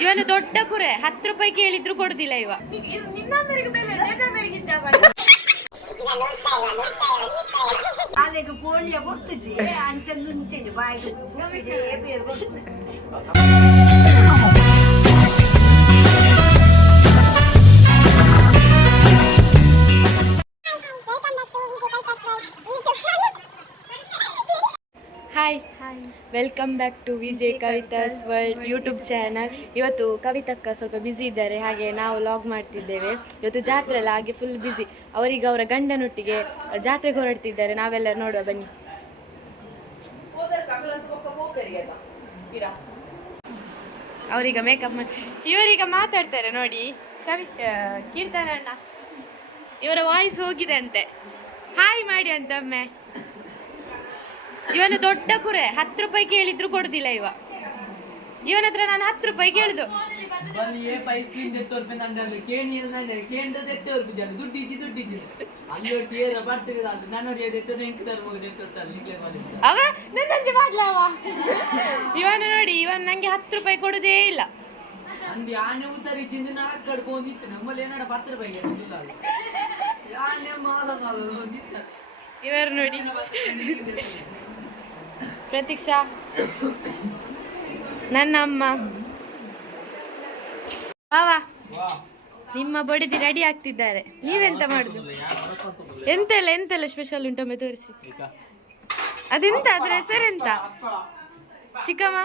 ಇವನು ದೊಡ್ಡ ಕುರೆ ಹತ್ತು ರೂಪಾಯಿ ಕೇಳಿದ್ರು ಕೊಡುದಿಲ್ಲ ಇವ. ಕಾಲಿಗೆ ಪೋಲಿಯ ಬಾಯಿಗೆ ಬೇರು ಕೊಟ್ಟು welcome back to Vijay Kavitha's world YouTube channel ಇವತ್ತು ಕವಿತಕ್ಕ ಸ್ವಲ್ಪ ಬ್ಯುಸಿ ಇದ್ದಾರೆ ಹಾಗೆ ನಾವು ಲಾಗ್ ಮಾಡ್ತಿದ್ದೇವೆ. ಇವತ್ತು ಜಾತ್ರೆ ಅಲ್ಲ ಹಾಗೆ ಫುಲ್ ಬ್ಯುಸಿ ಅವರಿಗೆ ಅವರ ಗಂಡನೊಟ್ಟಿಗೆ ಜಾತ್ರೆಗೆ ಹೊರಡ್ತಿದ್ದಾರೆ. ನಾವೆಲ್ಲ ನೋಡುವ ಬನ್ನಿ. ಅವರೀಗ ಮೇಕಪ್ ಮಾಡಿ ಇವರೀಗ ಮಾತಾಡ್ತಾರೆ ನೋಡಿ. ಕವಿ ಕೀರ್ತನಣ್ಣ ಇವರ ವಾಯ್ಸ್ ಹೋಗಿದೆ ಅಂತೆ. ಹಾಯ್ ಮಾಡಿ ಅಂತೊಮ್ಮೆ. ಇವನು ದೊಡ್ಡ ಕುರೆ ಹತ್ತು ರೂಪಾಯಿ ಕೇಳಿದ್ರು ಕೊಡುದಿಲ್ಲ ಇವ. ಇವನ ಹತ್ರ ನಾನು ಹತ್ತು ರೂಪಾಯಿ ಕೇಳುದು. ಅವ ನನ್ನಂಜೆ ಮಾಡ್ಲ ಇವನು ನೋಡಿ ಇವನ್ ನಂಗೆ ಹತ್ತು ರೂಪಾಯಿ ಕೊಡುದೇ ಇಲ್ಲ. ಅಂದಿ ಆನೆ ಉಸರಿ ಜಿಂದು ನಾಲ್ಕು ಕಡ್ಕೊಂಡಿತ್ತು ನಮ್ಮಲ್ಲಿ ಏನಾಡ ಪತ್ರ ಬೈಗೆ ಇಲ್ಲ ಆನೆ ಮಾಲ ಮಾಲ ಇವರು ನೋಡಿ. ಪ್ರತೀಕ್ಷಾ. ನನ್ನ ಅಮ್ಮ ಬಾವಾ ನಿಮ್ಮ ಬಡಿದಿ ರೆಡಿ ಆಗ್ತಿದ್ದಾರೆ. ನೀವೆಂತ ಮಾಡುದು? ಎಂತೆಲ್ಲ ಎಂತೆಲ್ಲ ಸ್ಪೆಷಲ್ ಉಂಟೊಮ್ಮೆ ತೋರಿಸಿ? ಅದೆಂತ? ಅದ್ರ ಹೆಸರೆಂತ ಚಿಕ್ಕಮ್ಮ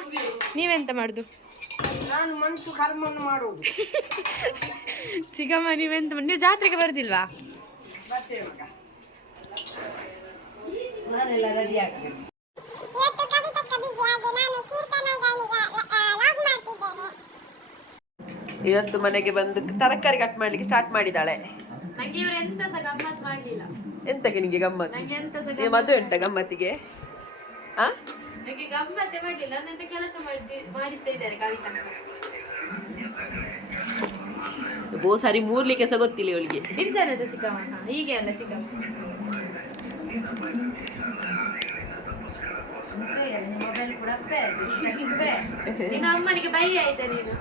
ನೀವೆಂತ ಮಾಡುದು? ಚಿಕ್ಕಮ್ಮ ನೀವೆಂತ ನೀವು ಜಾತ್ರೆಗೆ ಬರುದಿಲ್ವಾ ಬರ್ತೇವೆ ಮಗ ನಾನೆಲ್ಲ ರೆಡಿ ಆಗ್ತೇನೆ ಇವತ್ತು ಕವಿತಕ್ಕ ಬಿಸಿಯಾಗಿ ನಾನು ಕೀರ್ತನಗಾನಿಗ ಲಾಗ್ ಮಾಡ್ತಿದ್ದೇನೆ ಇವತ್ತು ಮನೆಗೆ ಬಂದು ತರಕಾರಿ ಕಟ್ ಮಾಡ್ಲಿಕ್ಕೆ ಸ್ಟಾರ್ಟ್ ಮಾಡಿದಾಳೆ ನಂಗೆ ಇವ್ರು ಎಂತ ಗಮ್ಮತ್ ಮಾಡ್ಲಿಲ್ಲ. ಎಂತಕ್ಕೆ ನಿಂಗೆ ಗಮ್ಮತ್? ನಂಗೆ ಮದುವೆ ಉಂಟ ಗಮ್ಮತ್ತಿಗೆ? ಆ? ನಂಗೆ ಗಮ್ಮತ್ತೆ ಮಾಡ್ಲಿಲ್ಲ. ನನ್ನಂತ ಕೆಲಸ ಮಾಡಿ ಮಾಡಿಸ್ತಾ ಇದ್ದಾರೆ ಕವಿತಾ. ಬೋ ಸಾರಿ ಮೂರ್ಲಿಕ್ಕೆ ಸಹ ಗೊತ್ತಿಲ್ಲ ಇವಳಿಗೆ. ಚಿಕ್ಕಮ್ಮ ಹೀಗೆ ಅಲ್ಲ ಚಿಕ್ಕಮ್ಮ ನಿನ್ನ ಅಮ್ಮನಿಗೆ ಬೈ ಆಯ್ತಾ ನೀನು?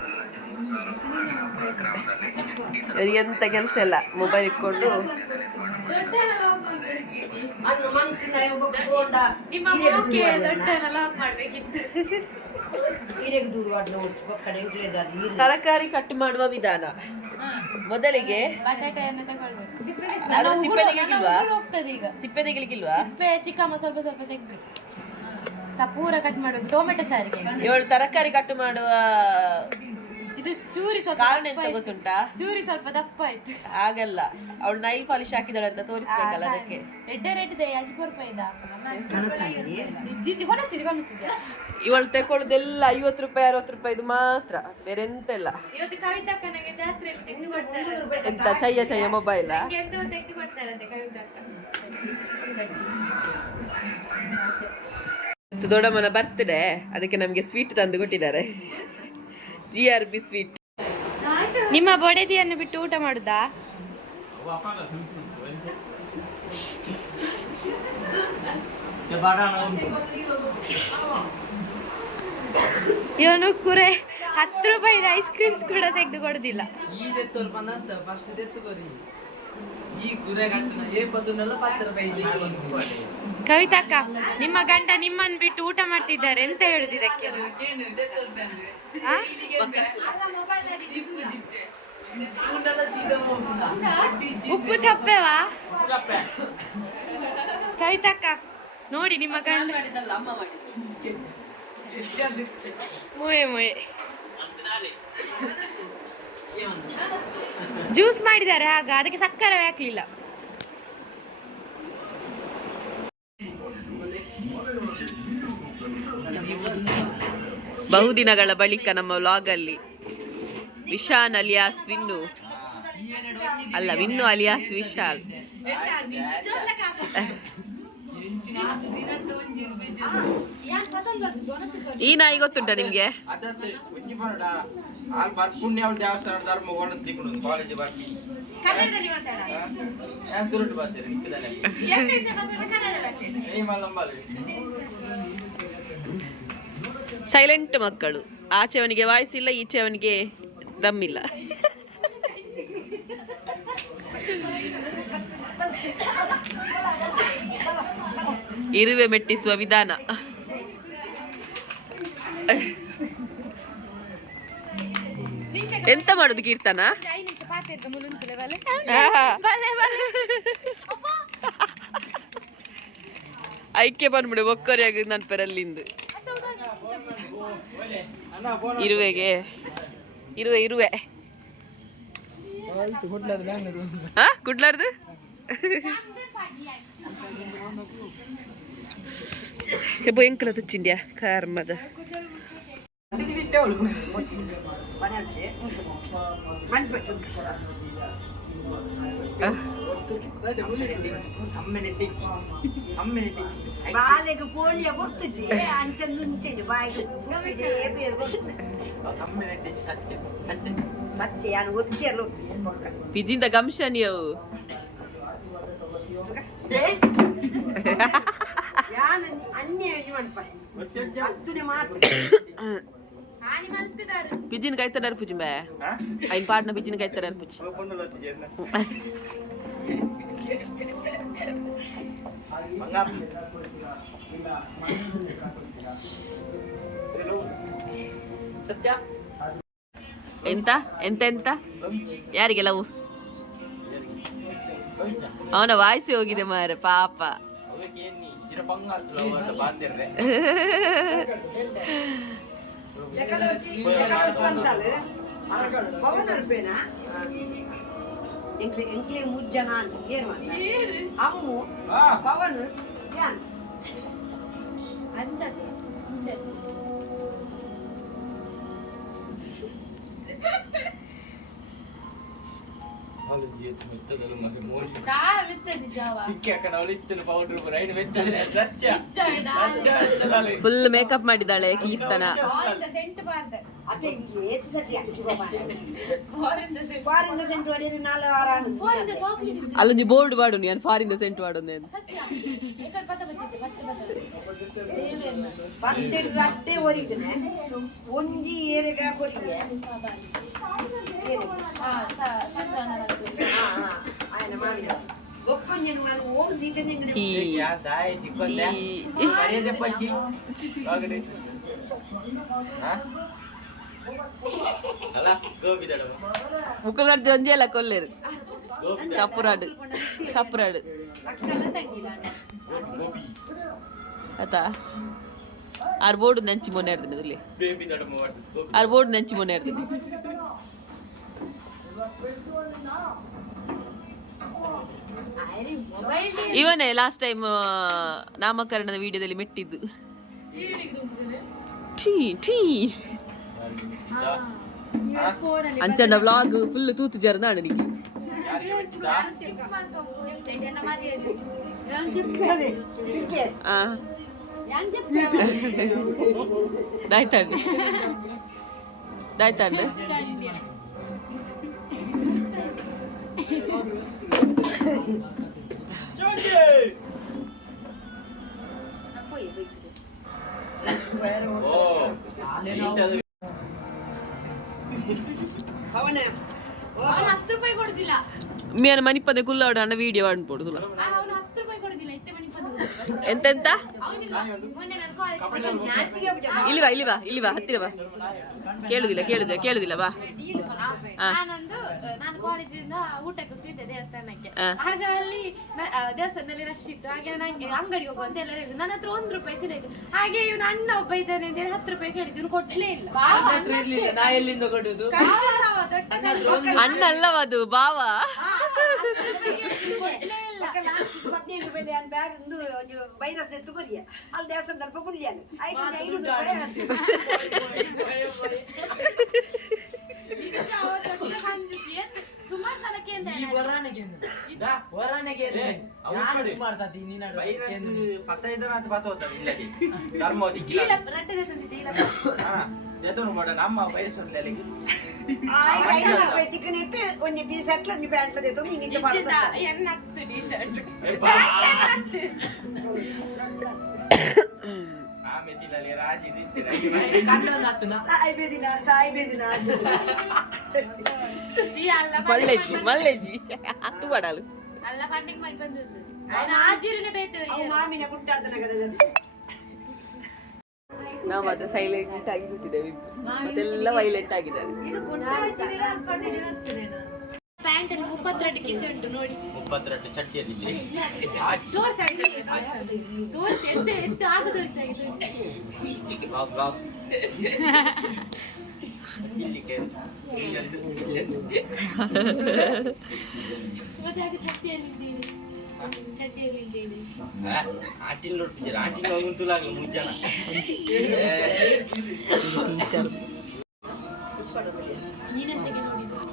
ಎಂತ ಕೆಲಸ ಇಲ್ಲ ಮೊಬೈಲ್ ಇಟ್ಕೊಂಡು. ತರಕಾರಿ ಕಟ್ ಮಾಡುವ ವಿಧಾನ. ಮೊದಲಿಗೆ ಸಿಪ್ಪೆ ತೆಗಿಲಿಕ್ಕಿಲ್ವಾ? ಹೋಗ್ತದೆ ಈಗ. ಸಿಪ್ಪೆ ತೆಗಿಲಿಕ್ಕಿಲ್ವಾ? ಸಿಪ್ಪೆ ಚಿಕ್ಕಮ್ಮ ಸ್ವಲ್ಪ ಸ್ವಲ್ಪ ತೆಗ್ದು ಸಪೂರ ಕಟ್ ಮಾಡುವ ಟೊಮೆಟೊ ಸಾರಿಗೆ. ಇವಳು ತರಕಾರಿ ಕಟ್ ಮಾಡುವ ಇದು ಚೂರಿ ಸ್ವಲ್ಪ ಕಾರಣ ಎಂತ. ಗೊತ್ತುಂಟಾ? ಚೂರಿ ಸ್ವಲ್ಪ ದಪ್ಪ ಆಯ್ತು. ಆಗಲ್ಲ ಅವಳು ನೈಲ್ ಪಾಲಿಶ್ ಹಾಕಿದಾಳೆ ಅಂತ ತೋರಿಸ್ಬೇಕಲ್ಲ ಅದಕ್ಕೆ. ಎಡ್ಡೆ ರೇಟ್ ಇದೆ ರೂಪಾಯಿ ಜಿಜಿ ಇವಳು ತಕೊಳ್ಳೋದೆಲ್ಲ ಐವತ್ತು ರೂಪಾಯಿ ಅರವತ್ತು ರೂಪಾಯಿದು ಮಾತ್ರ. ಬೇರೆ ಎಂತ ಇಲ್ಲ ಇವತ್ತು ಕವಿತಕ್ಕ ನನಗೆ ಜಾತ್ರೆಯಲ್ಲಿ ತೆಗೆದು ಕೊಡ್ತಾರೆ ಎಂತ? ಚಯ್ಯ ಚಯ್ಯ ಮೊಬೈಲ್ ತೆಗೆದು ಕೊಡ್ತಾರಂತೆ ಕವಿತಕ್ಕ ದೊಡ್ಡಮ್ಮನ ಬರ್ತ್ಡೇ ಅದಕ್ಕೆ ನಮಗೆ ಸ್ವೀಟ್ ತಂದು ಕೊಟ್ಟಿದ್ದಾರೆ. ಜಿ ಆರ್ ಬಿ ಸ್ವೀಟ್ ನಿಮ್ಮ ಬೊಡೆದಿಯನ್ನು ಬಿಟ್ಟು ಊಟ ಮಾಡುದಾ? ಇವನು ಕುರೆ ಹತ್ತು ರೂಪಾಯಿ ಐಸ್ ಕ್ರೀಮ್ಸ್ ಕೂಡ ತೆಗೆದು ಕೊಡುದಿಲ್ಲ ಕವಿತಕ್ಕ ನಿಮ್ಮ ಗಂಡ ನಿಮ್ಮನ್ನು ಬಿಟ್ಟು ಊಟ ಮಾಡ್ತಿದ್ದಾರೆ ಎಂತ ಹೇಳುದು ಇದಕ್ಕೆ ಉಪ್ಪು ಚಪ್ಪೆವಾ? ಕವಿತಾಕ್ಕ ನೋಡಿ ನಿಮ್ಮ ಗಂಡ. ಮೊಯೆ ಮೊಯೆ. ಜ್ಯೂಸ್ ಮಾಡಿದ್ದಾರೆ ಆಗ ಅದಕ್ಕೆ ಸಕ್ಕರೆ ಹಾಕ್ಲಿಲ್ಲ. ಬಹುದಿನಗಳ ಬಳಿಕ ನಮ್ಮ ವ್ಲಾಗ್ ಅಲ್ಲಿ ವಿಶಾನ್ ಅಲಿಯಾಸ್ ವಿನ್ನು ಅಲ್ಲ ವಿನ್ನು ಅಲಿಯಾಸ್ ವಿಶಾಲ್. ಈ ನಾಯಿ ಗೊತ್ತುಂಟ ನಿಮ್ಗೆ? ಅದತ್ತೆ ಒಂಜಿ ಪನ್ನಡ ಆಲ್ ಬರ್ ಪುಣ್ಯ ಅವಳು ದೇವಸ್ಥಾನ ಧರ್ಮ ಒಣಸ್ಲಿಕ್ಕೆ ಕಾಲೇಜ್ ಬರ್ಕಿ ತುರುಟು ಬರ್ತೀರಿ ಸೈಲೆಂಟ್ ಮಕ್ಕಳು. ಆಚೆ ಅವನಿಗೆ ವಾಯ್ಸ್ ಇಲ್ಲ ಈಚೆ ಅವನಿಗೆ ದಮ್ಮಿಲ್ಲ ಇರುವೆ ಮೆಟ್ಟಿಸುವ ವಿಧಾನ. ಎಂತ ಮಾಡುದು ಕೀರ್ತನ. ಐಕ್ಯ ಬಂದ್ಬಿಡು ಒಕ್ಕರಿಯಾಗಿ ನನ್ನ ಪೆರಲ್ಲಿಂದು ಇರುವೆಗೆ. ಇರುವೆ ಇರುವೆ. ಹಾ ಕುಡ್ಲಾರ್ದು? ಭಯಂಕರ ತುಚ್ಚಿಂಡ್ಯಾ ಕರ್ಮದ. ಬಾಲೆಗೆ ಕೋಳಿಯ ಗೊತ್ತುಜಿ ಅಂಚಂದು ಮುಂಚೆಜಿ ಬಾಯಿಗೆ ಬೇರೆ ಸತ್ಯ. ಯಾನು ಒತ್ತಿಯಲ್ಲ ಒತ್ತಿಲ್ಲ ಪಿಜಿಂದ ಗಂಶ ನೀವು? ಯಾನು ಅನ್ಯ ಮನ್ಪ ಹತ್ತನೇ ಮಾತು. ಪಿಜಿನ ಕೈತನಾರ ಪೂಜಿ ಬೇ ಐನ್ ಪಾಡ್ನ ಪಿಜಿನ ಕೈತನಾರ ಪೂಜಿ. ಎಂತ? ಎಂತ ಎಂತ? ಯಾರಿಗೆ ಲವ್? ಅವನ ವಾಯ್ಸ್ ಹೋಗಿದೆ ಮಾರೆ ಪಾಪ. ಅಂತಲ್ಲ ಪವನ್ ಅರ್ಪೇನ ಎಂಕ್ಲೆ ಎಂಕ್ಲೆ ಮುಜ್ಜನ ಅಂತ ಏನು ಅಂತ ಅಮ್ಮು ಪವನ್ ಯಾನ್ ಫುಲ್ ಮೇಕಪ್ ಮಾಡಿದ್ದಾಳೆ ಕೀರ್ತನ ಅತ್ತೆ ಈಗ ಏತ್ ಸತಿ ಫಾರಿಂದ ಸೆಂಟ್ ಹೊಡೆದ್ರೆ ನಾಲ್ಕು ವಾರ ಅಲ್ಲೊಂದು ಬೋರ್ಡ್ ಮಾಡು ನೀನು ಫಾರಿಂದ ಸೆಂಟ್ ಮಾಡೋದು ಅಂತ ಪತ್ತೆಡು ಅಟ್ಟೆ ಹೊರಿದ್ದೇನೆ ಒಂಜಿ ಏರೆಗ ಕೊರಿಗೆ ఉక్కలాడు జొంజేలా కొల్లేరు సప్పురాడు సప్పురాడు అత ఆరు బోర్డు నంచి మొన్నేరుతుంది ఆరు బోర్డు నంచి మొన్నేరుతుంది ಇವನೇ ಲಾಸ್ಟ್ ಟೈಮ್ ನಾಮಕರಣದ ವಿಡಿಯೋದಲ್ಲಿ ಮೆಟ್ಟಿದ್ದು ಟೀ ಟೀ ಅಂಚನ ವ್ಲಾಗ್ ಫುಲ್ ತೂತು ಜರ ನಾಡು ನಿಕ್ಕೆ ಆ ಮನಿ ಪದೇ ಕುಲ್ಲ ವೀಡಿಯೋ ಅನ್ಬೋದು ಎಂತೆಂತ? ಇಲ್ಲಿ ಬಾ ಇಲ್ಲಿ ಬಾ ಇಲ್ಲಿ ಬಾ ಹತ್ತಿರ ಬಾ ಕೇಳುದಿಲ್ಲ ಕೇಳುದಿಲ್ಲ ಕೇಳುದಿಲ್ಲ ಬಾ. ನಾನೊಂದು ನಾನು ಕಾಲೇಜಿಂದ ಊಟಕ್ಕೆ ಹೋಗ್ತಿದ್ದೆ ದೇವಸ್ಥಾನಕ್ಕೆ. ಹಾಗಾಗಿ ದೇವಸ್ಥಾನದಲ್ಲಿ ರಶ್ ಇತ್ತು. ಹಾಗೆ ನಂಗೆ ಅಂಗಡಿಗೆ ಹೋಗುವ ಅಂತ ಎಲ್ಲ ಹೇಳಿದ್ರು. ನನ್ನ ಹತ್ರ ಒಂದು ರೂಪಾಯಿ ಸಿಲಿತು ಹಾಗೆ ಇವನು ಅಣ್ಣ ಒಬ್ಬ ಇದ್ದಾನೆ ಅಂತ ಹೇಳಿ ಹತ್ತು ರೂಪಾಯಿ ಕೇಳಿದ್ದು. ಇವನು ಕೊಟ್ಲೇ ಇಲ್ಲ. ಅಣ್ಣ ಅಲ್ಲವ ಅದು ಬಾವ. ನಾನು ವೈರಸ್ ಕೊರಿಯ ಅಲ್ಲಿ ದೇವಸ್ಥಾನ ಸ್ವಲ್ಪ. ಏನ್ ಸುಮಾರು ಅಂತ ಏನು? ನಾನು ಸುಮಾರು ಸತಿ ನಿನ್ನ ಏನು? ಇಲ್ಲ ರಡ್ಡನೆ ತಂದಿದ್ದೆ ಇಲ್ಲ ನಮ್ಮ ವಯಸ್ಸಲ್ಲಿ ಐನೂರು ರೂಪಾಯಿ ಚಿಕನ್ ಇಟ್ಟು ಒಂದು ಟೀ ಶರ್ಟ್ ಒಂದು ಪ್ಯಾಂಟ್ ತೆತ್ತು ಹಿಂಗಿಟ್ಟು ನಿಜದ ಮಾಡ್ತಾರೆ ಎನ್ನತ್ತು ಟಿ ಶರ್ಟ್ ನಾನು ಮೆತ್ತಿಲಲ್ಲಿ ರಾಜಿ ಇದ್ದಿತ್ತಿಲ್ಲ. ಸಾಯ್ಬೆ ದಿನ ಸಾಯ್ಬೆ ದಿನ ಈ ಅಲ್ಲ ಮಲ್ಲೆಜ್ಜಿ ಮಲ್ಲೆಜ್ಜಿ ಹತ್ತು ಬಡಲು ಅಲ್ಲ ಫಂಡಿಂಗ್ ಮಾಡಿ ಬಂದದ್ದು ಆಜಿರನೆ ಬೇಯ್ತೇವ್ರಿ ಅವು ಮಾಮಿನ ಕುಟ್ಟಾಡ್ತಾನೆ ಕದ ನಾವು ಮಾತ್ರ ಸೈಲೆಂಟ್ ಆಗಿ ಕೂತಿದ್ದೇವೆ. ಮತ್ತೆಲ್ಲ ವೈಲೆಂಟ್ ಆಗಿದ್ದಾರೆ ಪ್ಯಾಂಟ್ ಅಲ್ಲಿ ಮುಪ್ಪತ್ತೆರಡು ಕಿಸೆ ಉಂಟು ನೋಡಿ ಮುಪ್ಪತ್ತೆರಡು ಚಟ್ಟಿಯಲ್ಲಿ ಸೇರಿಸಿ. ಆಚೆ. ತೋರಿಸಿ ಎದ್ದು ಎದ್ದು ಆಗ ತೋರಿಸಾಗಿ. ಮತ್ತೆ ಆಗ ಚಟ್ಟಿಯಲ್ಲಿ ಆಟಿಲ್ ನೋಡ್ತಿದ್ದೀರ ಆಟಿಲ್ ಹೋಗುಂತಿಲ್ಲ ಮುಂಜಾನ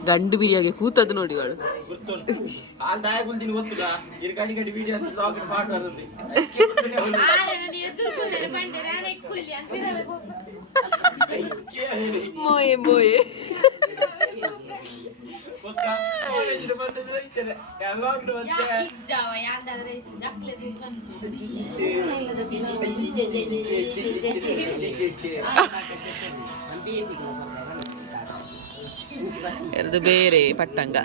ಗಂಡು ಬಿರಿಯಾಗಿ ಕೂತದ್ದು ನೋಡಿ ಅವಳು ಮೋಯೆ ಮೋಯೆ. ಇಜ್ಜಾವ ಯಾಂದಾರ ರೈಸ್ ಜಕ್ಲೆ ಎರಡು ಬೇರೆ ಪಟ್ಟಂಗ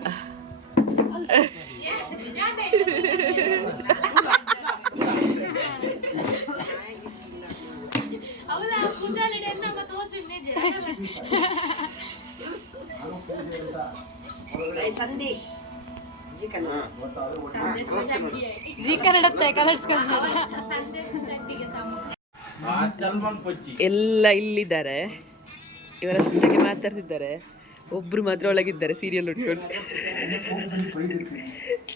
ಅವಳ ಜಿ ಕಲರ್ಸ್ ಎಲ್ಲ ಇಲ್ಲಿದ್ದಾರೆ ಇವರಷ್ಟಕ್ಕೆ ಮಾತಾಡ್ತಿದ್ದಾರೆ ಒಬ್ರು ಮಾತ್ರ ಒಳಗಿದ್ದಾರೆ ಸೀರಿಯಲ್ ಉಟ್ಕೊಂಡು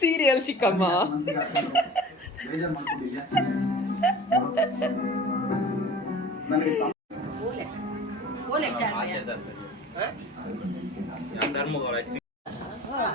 ಸೀರಿಯಲ್ ಚಿಕ್ಕಮ್ಮ ಧರ್ಮಗೌಡ ಐಸ್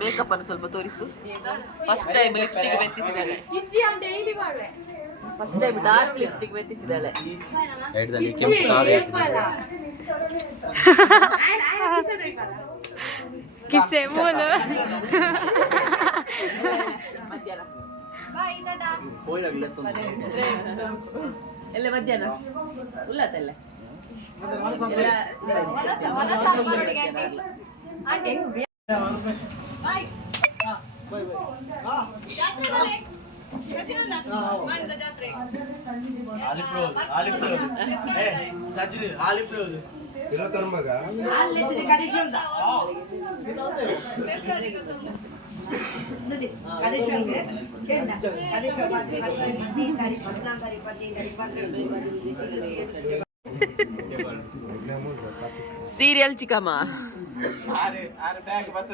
ಮೇಕಪ್ ಅನ್ನು ಸ್ವಲ್ಪ ತೋರಿಸು ಫಸ್ಟ್ ಟೈಮ್ ಲಿಪ್ಸ್ಟಿಕ್ ಮೆತ್ತಿಸಿದಾಳೆ ಇಜ್ಜಿ ಅವ್ನು ಡೈಲಿ ಮಾಡುವೆ ಫಸ್ಟ್ ಟೈಮ್ ಡಾರ್ಕ್ ಲಿಪ್ಸ್ಟಿಕ್ ಮೆತ್ತಿಸಿದಾಳೆ ಇಜ್ಜಿ ಬೇಕಲ್ಲ ಆಯ್ನ ಆಯ್ನ ಕಿಸೆ ಮೂಲು ಎಲ್ಲ ಮಧ್ಯಾಹ್ನ ಉಲ್ಲಾತಲ್ಲ ಆಲಿಪ್ರೋದು ಆಲಿಪ್ರೋದು ಏ ರಜಿನಿ ಆಲಿಪ್ರೋದು இருபத்தொரு மகா சீரியல் சிக்கமா ஆறு ஆறு பேக் பத்து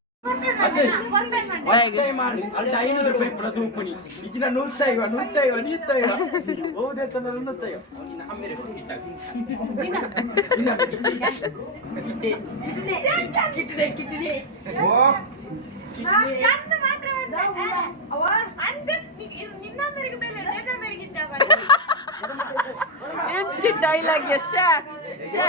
ಆ, ಹೇಗೆ? ಅಲ್ಲಿ ಐನೂರು ರೂಪಾಯಿ ಪ್ರತಿ ಉಪ್ಪುನಿ ಇಜಿನ ನೂರ್ತೈವ ನೂರ್ತೈವ ನೀರ್ತೈವ ಹೌದೇ ತನ್ನ ನೂರ್ತೈವ ಆಮೇಲೆ ಕಿಟ್ಟಿಡೆ ಕಿಟ್ಟಿಡೆ ಅವ ನಿನ್ನ ಮೇರೆಗೆ ಮೇಲೆ ನನ್ನ ಮೇರೆಗೆ ಇಚ್ಛಾ ಹೆಚ್ಚು ಡೈಲಾಗ್ ಶಾ ಶಾ